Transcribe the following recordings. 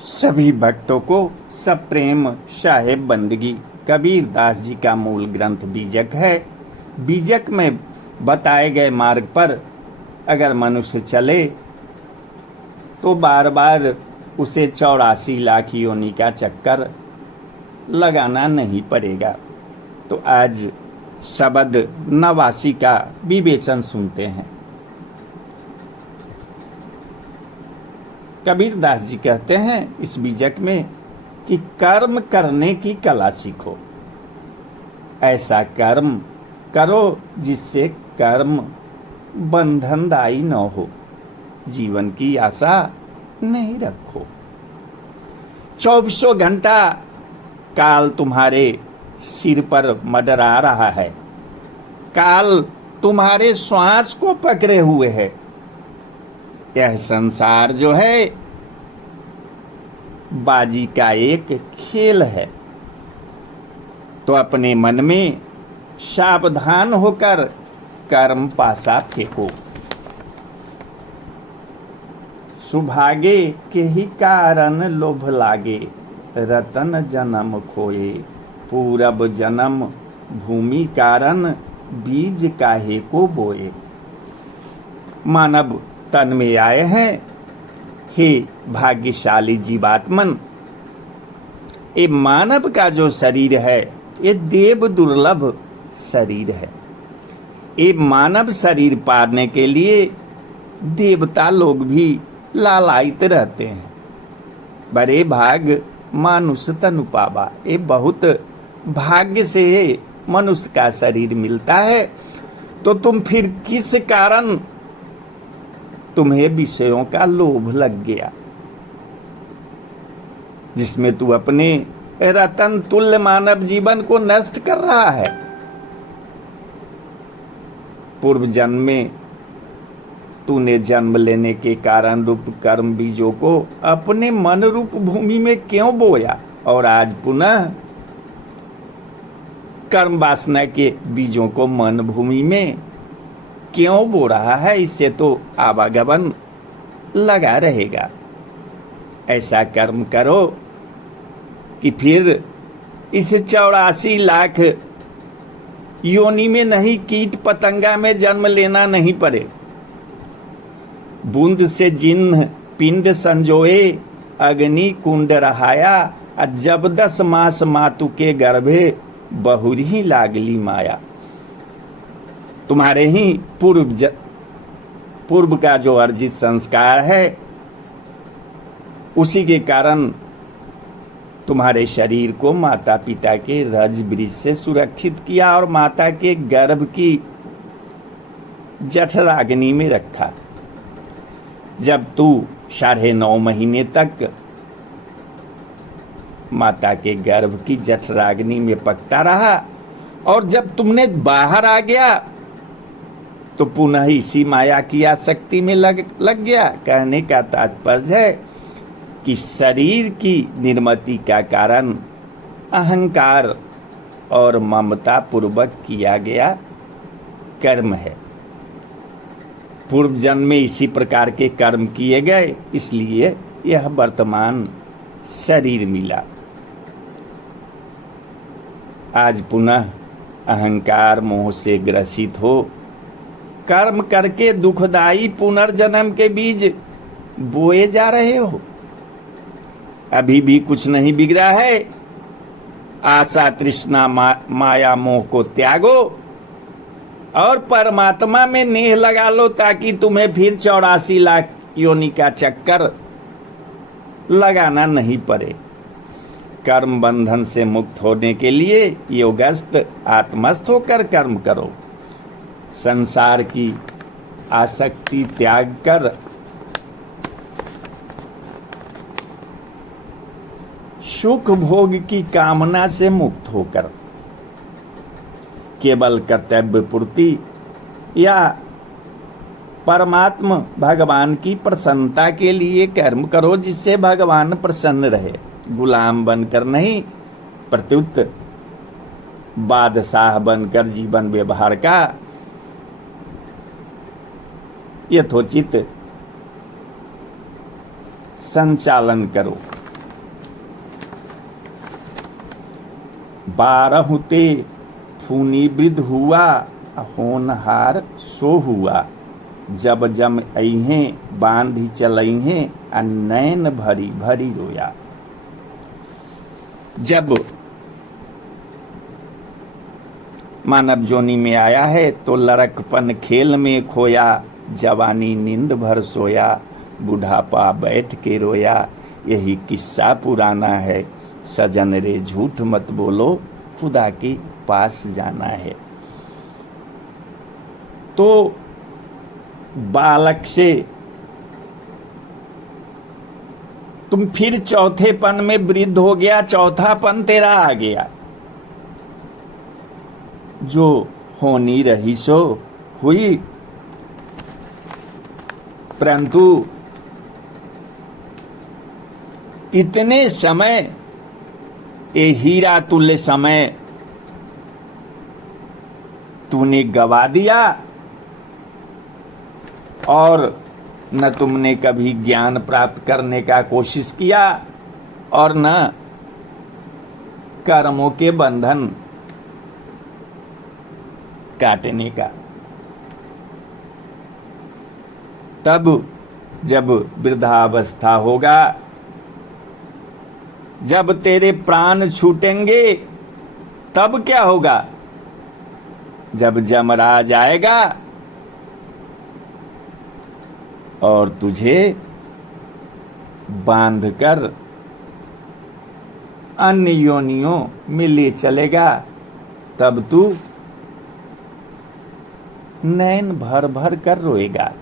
सभी भक्तों को सप्रेम साहेब बंदगी कबीर दास जी का मूल ग्रंथ बीजक है। बीजक में बताए गए मार्ग पर अगर मनुष्य चले तो बार बार उसे 84 लाख योनि का चक्कर लगाना नहीं पड़ेगा। तो आज शब्द 89 का विवेचन सुनते हैं। कबीर दास जी कहते हैं इस बीजक में कि कर्म करने की कला सीखो। ऐसा कर्म करो जिससे कर्म बंधनदायी न हो। जीवन की आशा नहीं रखो। 24 घंटा काल तुम्हारे सिर पर मंडरा रहा है। काल तुम्हारे श्वास को पकड़े हुए है। यह संसार जो है बाजी का एक खेल है। तो अपने मन में सावधान होकर कर्म पासा फेंको। सुभागे के ही कारण लोभ लागे, रतन जन्म खोए। पूरब जन्म भूमि कारण बीज काहे को बोए। मानव तन में आए हैं, हे भाग्यशाली जीवात्मन। ये मानव का जो शरीर है ये देव दुर्लभ शरीर है। ये मानव शरीर पाने के लिए देवता लोग भी लालायित रहते हैं। बड़े भाग मानुष तनु पावा। ये बहुत भाग्य से मनुष्य का शरीर मिलता है। तो तुम फिर किस कारण तुम्हें विषयों का लोभ लग गया, जिसमें तू अपने रतन तुल्य मानव जीवन को नष्ट कर रहा है। पूर्व जन्म में तूने जन्म लेने के कारण रूप कर्म बीजों को अपने मन रूप भूमि में क्यों बोया, और आज पुनः कर्म वासना के बीजों को मन भूमि में क्यों बो रहा है। इससे तो आवागमन लगा रहेगा। ऐसा कर्म करो कि फिर इस 84 लाख योनि में नहीं, कीट पतंगा में जन्म लेना नहीं पड़े। बूंद से जिन्ह पिंड संजोए, अग्नि कुंड रहाया। जब 10 मास मातु के गर्भे, बहुरी लागली माया। तुम्हारे ही पूर्व का जो अर्जित संस्कार है उसी के कारण तुम्हारे शरीर को माता पिता के रज वृष से सुरक्षित किया और माता के गर्भ की जठराग्नि में रखा। जब तू 9.5 महीने तक माता के गर्भ की जठराग्नि में पकता रहा और जब तुमने बाहर आ गया तो पुनः इसी माया की आसक्ति में लग गया। कहने का तात्पर्य है कि शरीर की निर्मिति का कारण अहंकार और ममता पूर्वक किया गया कर्म है। पूर्व जन्म में इसी प्रकार के कर्म किए गए, इसलिए यह वर्तमान शरीर मिला। आज पुनः अहंकार मोह से ग्रसित हो कर्म करके दुखदाई पुनर्जन्म के बीज बोए जा रहे हो। अभी भी कुछ नहीं बिगड़ा है। आशा तृष्णा माया मोह को त्यागो और परमात्मा में नेह लगा लो, ताकि तुम्हें फिर 84 लाख योनि का चक्कर लगाना नहीं पड़े। कर्म बंधन से मुक्त होने के लिए योगस्थ आत्मस्थ होकर कर्म करो। संसार की आसक्ति त्याग कर सुख भोग की कामना से मुक्त होकर केवल कर्तव्य पूर्ति या परमात्मा भगवान की प्रसन्नता के लिए कर्म करो, जिससे भगवान प्रसन्न रहे। गुलाम बनकर नहीं, प्रत्युत बादशाह बनकर जीवन व्यवहार का यथोचित संचालन करो। बारहुते फूनी वृद्ध हुआ, होनहार सो हुआ। जब जम अइहें बांधी चलइहें, नैन भरी भरी रोया। जब मानव जोनी में आया है तो लड़कपन खेल में खोया, जवानी नींद भर सोया, बुढ़ापा बैठ के रोया। यही किस्सा पुराना है, सजन रे झूठ मत बोलो, खुदा के पास जाना है। तो बालक से तुम फिर चौथेपन में वृद्ध हो गया, चौथापन तेरा आ गया। जो होनी रही सो हुई, परंतु इतने समय, ये हीरा तुल्य समय तूने गवा दिया, और न तुमने कभी ज्ञान प्राप्त करने का कोशिश किया, और न कर्मों के बंधन काटने का। तब जब वृद्धावस्था होगा, जब तेरे प्राण छूटेंगे, तब क्या होगा? जब यमराज आएगा और तुझे बांधकर अन्य योनियों में ले चलेगा, तब तू नैन भर भर कर रोएगा।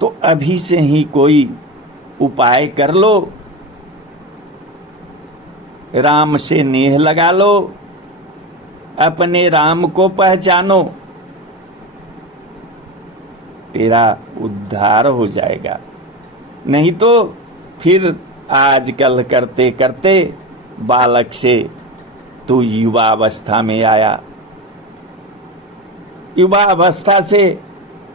तो अभी से ही कोई उपाय कर लो, राम से नेह लगा लो, अपने राम को पहचानो, तेरा उद्धार हो जाएगा। नहीं तो फिर आजकल करते करते बालक से तू युवावस्था में आया, युवावस्था से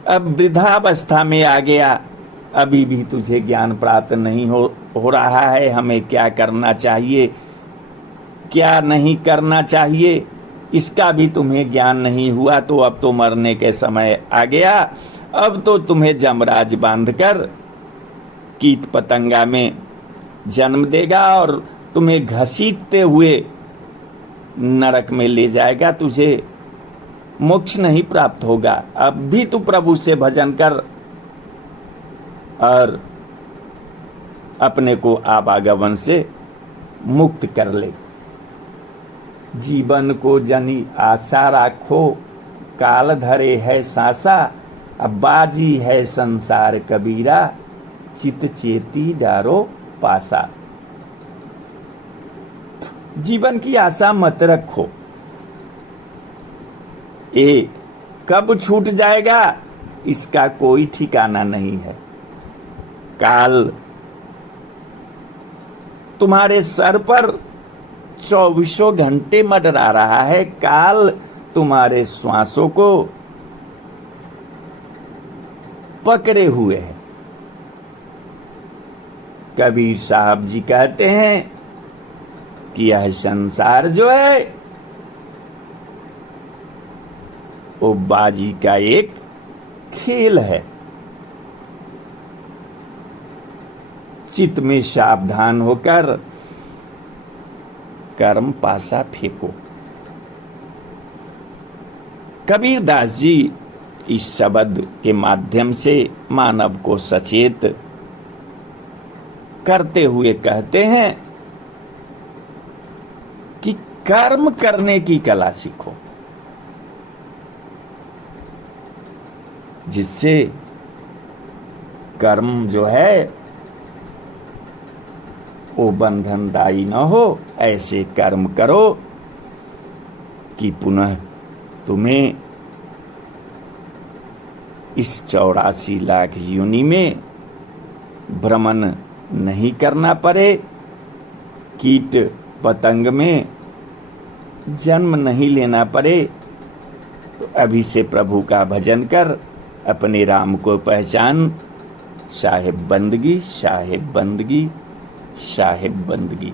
अब वृद्धावस्था में आ गया। अभी भी तुझे ज्ञान प्राप्त नहीं हो रहा है, हमें क्या करना चाहिए, क्या नहीं करना चाहिए, इसका भी तुम्हें ज्ञान नहीं हुआ। तो अब तो मरने के समय आ गया। अब तो तुम्हें यमराज बांधकर कीट पतंगा में जन्म देगा और तुम्हें घसीटते हुए नरक में ले जाएगा, तुझे मोक्ष नहीं प्राप्त होगा। अब भी तू प्रभु से भजन कर और अपने को आवागमन से मुक्त कर ले। जीवन को जनी आशा राखो, काल धरे है सासा, अब बाजी है संसार कबीरा, चित चेती डारो पासा। जीवन की आशा मत रखो, ये कब छूट जाएगा इसका कोई ठिकाना नहीं है। काल तुम्हारे सर पर 24 घंटे मंडरा रहा है, काल तुम्हारे श्वासों को पकड़े हुए है। कबीर साहब जी कहते हैं कि यह संसार जो है वो बाजी का एक खेल है। चित्त में सावधान होकर कर्म पासा फेंको। कबीरदास जी इस शब्द के माध्यम से मानव को सचेत करते हुए कहते हैं कि कर्म करने की कला सीखो, जिससे कर्म जो है वो बंधनदायी न हो। ऐसे कर्म करो कि पुनः तुम्हें इस 84 लाख योनि में भ्रमण नहीं करना पड़े, कीट पतंग में जन्म नहीं लेना पड़े। तो अभी से प्रभु का भजन कर अपने राम को पहचान। साहिब बंदगी, साहिब बंदगी, साहिब बंदगी।